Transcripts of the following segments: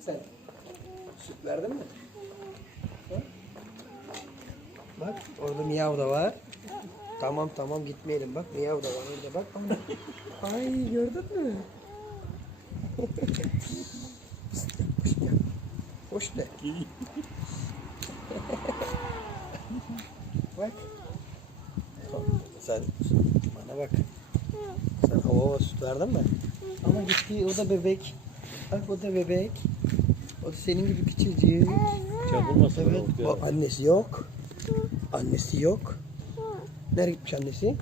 Sen süt verdin mi? Ha? Bak orada miyav da var. Tamam tamam gitmeyelim bak miyav da var orada bak. Ay gördün mü? Hoş de. bak. Sen bana bak. Sen hava süt verdin mi? Ama gitti o da bebek. Bak o da bebek. O da senin gibi küçücük. Çarpılmasın. Evet. O annesi yok. Annesi yok. Nereye gitmiş annesi?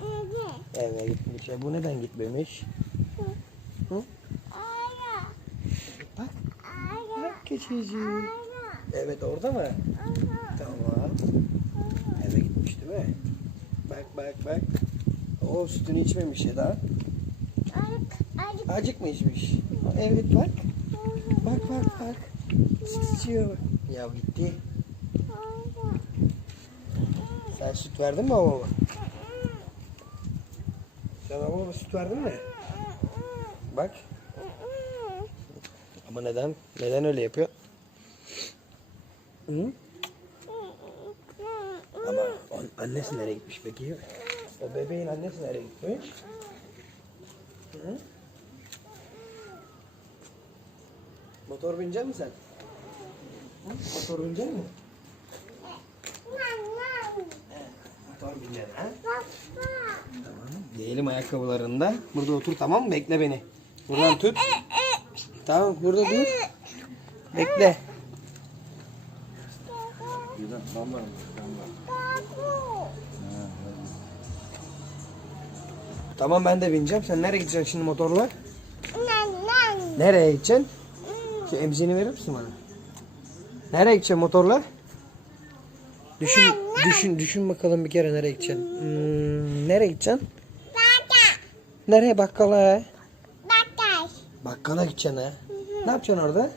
Eve gitmiş. E bu neden gitmemiş? Hı? Bak. Bak küçücük. Evet orada mı? Tamam. Eve gitmiş değil mi? Bak bak bak. O sütünü içmemiş ya daha. Acık mı içmiş? Evet bak. Bak bak bak. Bak. Ya gitti. Sen süt verdin mi babama? Sen babama süt verdin mi? Bak. Ama neden? Neden öyle yapıyor? Hı? Ama annesi nereye gitmiş peki? O bebeğin annesi nereye gitmiş? Hı? Motor binecek misin sen? Motor binecek misin? Motor bineceksin ha? Tamam. Giyelim ayakkabılarında. Burada otur tamam mı? Bekle beni. Buradan tut. Tamam burada dur. Bekle. Tamam ben de bineceğim. Sen nereye gideceksin şimdi motorla? Nereye gideceksin? Şu emzini verir misin bana? Nereye gideceksin motorla? Düşün, düşün, düşün bakalım bir kere nereye gideceksin. Hmm, nereye gideceksin? Nereye bakkala? Bakkala gideceksin ha. Ne yapacaksın orada?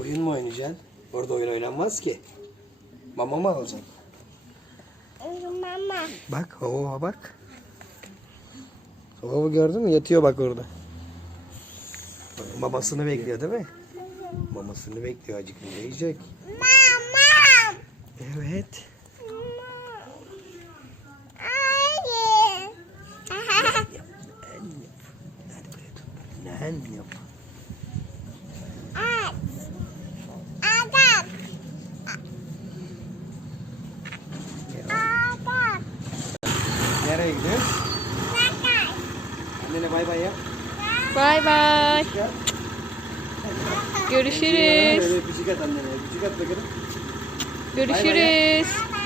Oyun mu oynayacaksın? Orada oyun oynanmaz ki. Mama mı alacaksın? Mama. Bak hava bak. Hava gördün mü? Yatıyor bak orada. Mamasını bekliyor değil mi? Mamasını bekliyor acıkınca yiyecek. Mama. Evet. Yap. At. Adam. Adam. Nereye gidiyoruz? Bakay. Annene bay bay yap. Bay bay. Görüşürüz. Görüşürüz.